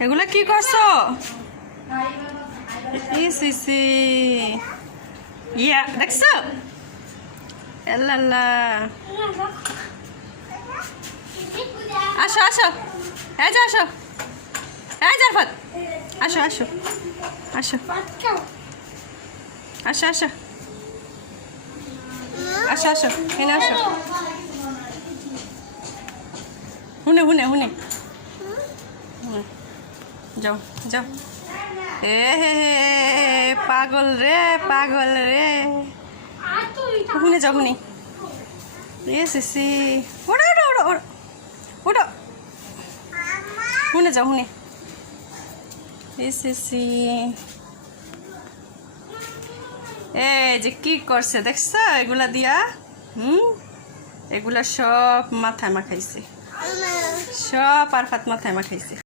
এগুলা কি করছো? ইসিসি ইয়া দেখছো? আল্লাহ, আসো আসো, এই যে আসো, এই জারফাত আসো আসো আসো আসো আসো আসো আসো, এনে আসো, হুনে হুনে হুনে যাও যাও। এ হে পাগল রে পাগল রে, হুনে যাও হুনে। এসেছি, ওড়ো ওড়ো ওড়ো ওড়ো ওড়ো, হুনে যাও হুনে। এসেছি, এই যে কি করছে দেখছো এগুলা দিয়া? এগুলা সব মাথায় মাখাইছে, সব আরফাত মাথায় মাখাইছে।